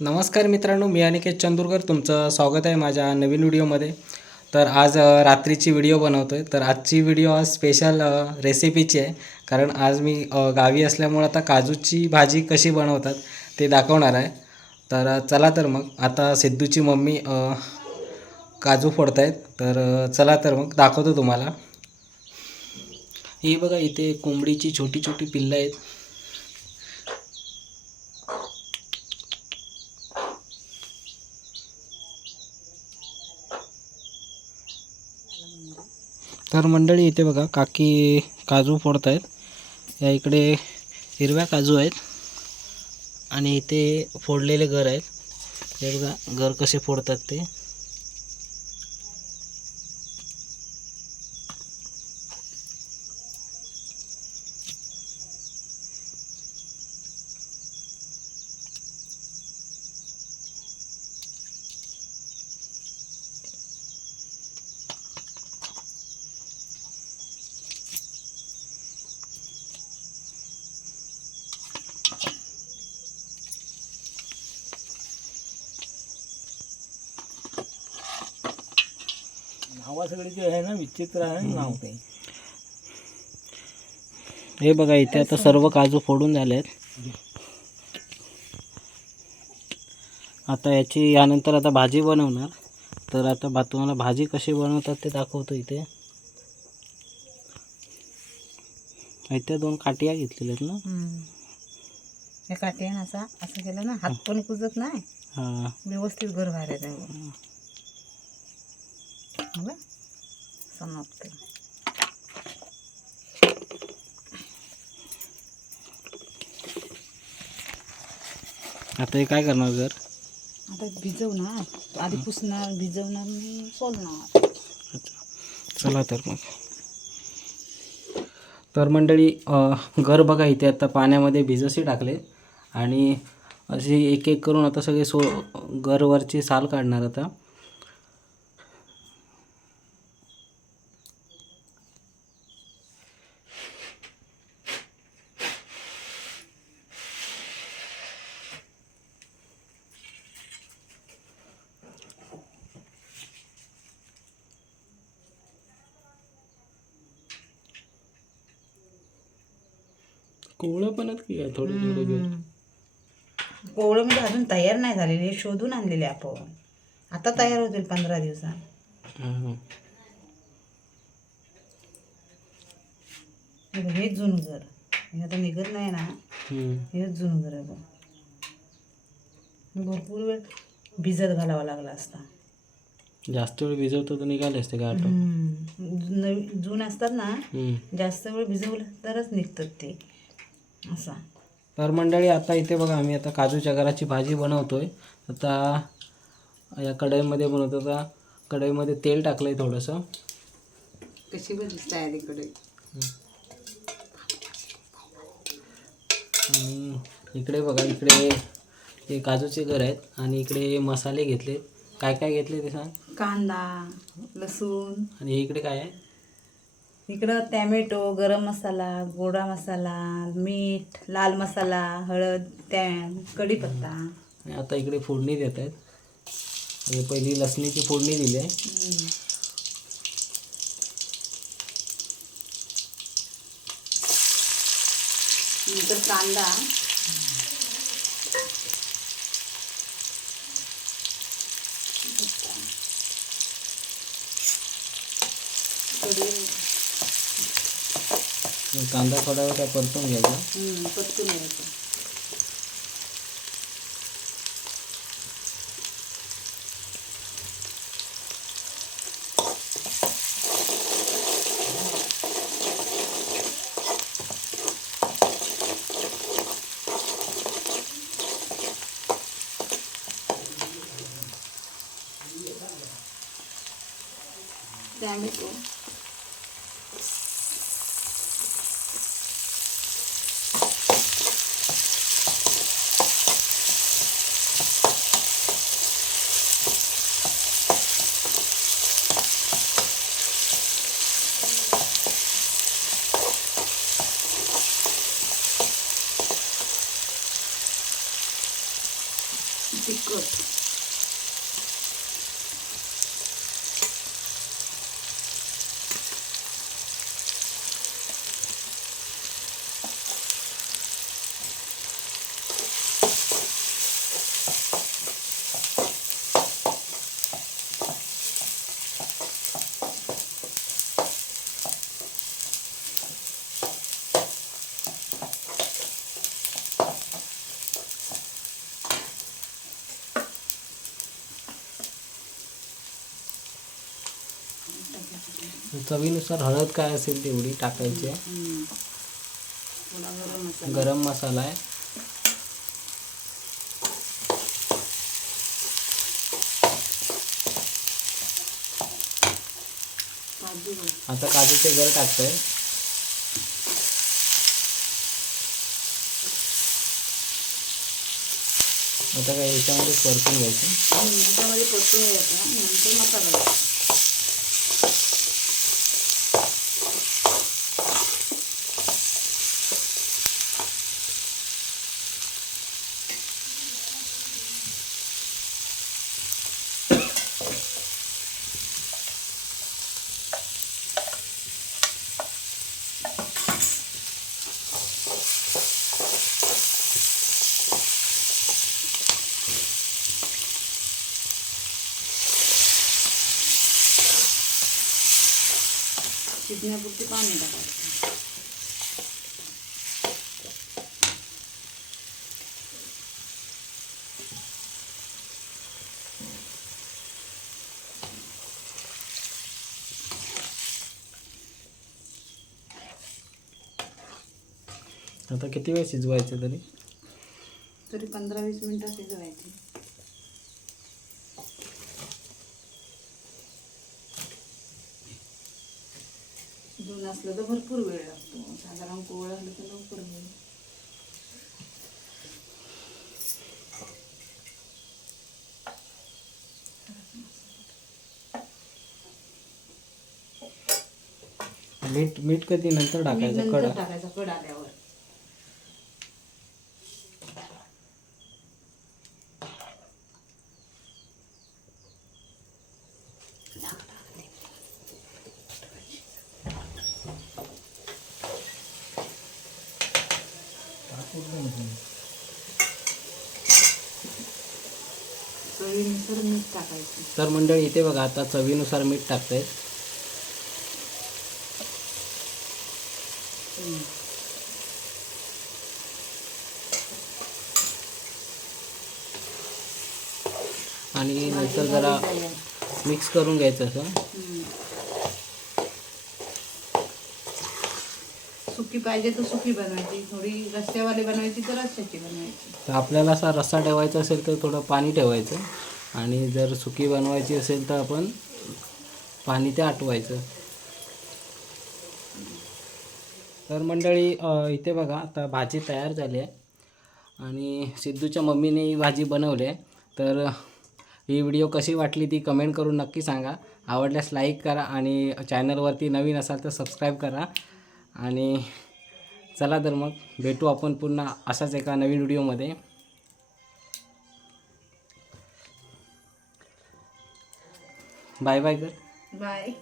नमस्कार मित्रांनो, मी अनिकेत चंदूरकर तुमचं स्वागत आहे माझ्या नवीन व्हिडिओमध्ये. तर आज रात्रीची व्हिडिओ बनवतो आहे. तर आजची व्हिडिओ आज स्पेशल रेसिपीची आहे, कारण आज मी गावी असल्यामुळं आता काजूची भाजी कशी बनवतात ते दाखवणार आहे. तर चला तर मग आता सिद्धूची मम्मी काजू फोडत आहेत. तर चला तर मग दाखवतो तुम्हाला. ही बघा, इथे कोंबडीची छोटी छोटी पिल्लं आहेत. तर मंडळी, इथे बघा काकी काजू फोडत आहेत. या इकडे हिरव्या काजू आहेत आणि इथे फोडलेले घर आहेत. हे बघा घर कसे फोडतात ते. नावा सगळे जे आहे ना विचित्र आहे नाव ते. हे बघा, इथे आता सर्व काजू फोडून झाले आहेत. आता यानंतर आता भाजी बनवणार. तर आता तुम्हाला भाजी कशी बनवतात ते दाखवतो. इथे इथे 2 काट्या घेतलेल्या आहेत ना. हे काट्यानं असं केलं ना, हात पण कुजत नाही. हां, व्यवस्थित घर बाहेर येतं. समजते. आता हे काय करणार घर? आता भिजवणार, आधी पुसणार, भिजवणार आणि सोलणार. चला तर मग. तर मंडळी, घर बघा इथे आता पाण्यामध्ये भिजशी टाकले आणि असे एक एक करून आता सगळे घरवरची साल काढणार आता. कोवळं पण आहेत की काय थोडे थोडे? कोवळं म्हणजे अजून तयार नाही झालेले, हे शोधून आणलेले आपण. आता तयार होतील 15 दिवसात. हेच जुनं घर, हे आता निघत नाही ना. हेच जुनं घर आहे बघ. भरपूर वेळ भिजत घालावा लागला असता. जास्त वेळ भिजवतो तर निघाले असते का आठवण. जून असतात ना, जास्त वेळ भिजवलं तरच निघतात ते असा. तर मंडळी, आता इथे बघा आम्ही आता काजूच्या घराची भाजी बनवतोय. आता या कढईमध्ये बनवतो. आता कढईमध्ये तेल टाकलंय थोडंसं. कशी बघितली आहे तिकडे. आणि इकडे बघा, इकडे हे काजूचे घर आहेत आणि इकडे मसाले घेतले. काय काय घेतले ते सांग. कांदा, लसूण, आणि इकडे काय आहे? इकडं टॅमॅटो, गरम मसाला, गोडा मसाला, मीठ, लाल मसाला, हळद, कढीपत्ता. आणि आता इकडे फोडणी देत आहेत. आणि पहिली लसणीची फोडणी दिली आहे. नंतर कांदा, कांदा थोडा वेळ काय परतून घ्यायचा. परतून घ्यायचं. टॅमॅटो, तिखट. चवीनुसार हळद काय असेल तेवढी टाकायची आहे. थोडा गरम मसाला. गरम मसाला आहे. काजू घाल. आता काजूचे गर टाकतोय. आता काय याच्यामध्ये परतून घ्यायचं. याच्यामध्ये परतून घ्यायचा, नंतर मसाला घालायचा. शिजण्यापुरती पाणी टाकायचं. आता किती वेळ शिजवायचं तरी? तरी 15-20 मिनिटं शिजवायची. शिजून असलं तर भरपूर वेळ लागतो. साधारण कोवळ असलं तर लवकर होईल. मीठ कधी नंतर टाकायचं? नंतर कडा टाकायचा कड आल्यावर. चवीनुसार मीठ टाकायचं. तर मंडळी इथे बघा आता चवीनुसार मीठ टाकतायत. आणि नंतर जरा मिक्स करून घ्यायचं असं. सुकी पाहिजे तर सुकी बनवायची, थोडी रस्स्यावाली बनवायची तर रस्स्याची बनवायची. तर आपल्याला असा रस्सा ठेवायचा असेल तर थोडं पाणी ठेवायचं, आणि जर सुकी बनवायची असेल तर आपण पाणी ते आटवायचं. तर मंडळी इथे बघा आता भाजी तयार झाली आहे, आणि सिद्धूच्या मम्मीने ही भाजी बनवली आहे. तर ही व्हिडिओ कशी वाटली ती कमेंट करून नक्की सांगा. आवडल्यास लाईक करा, आणि चॅनलवरती नवीन असाल तर सबस्क्राईब करा. आणि चला तर मग भेटू आपण पुन्हा असाच एका नवीन व्हिडिओमध्ये. बाय बाय कर. बाय.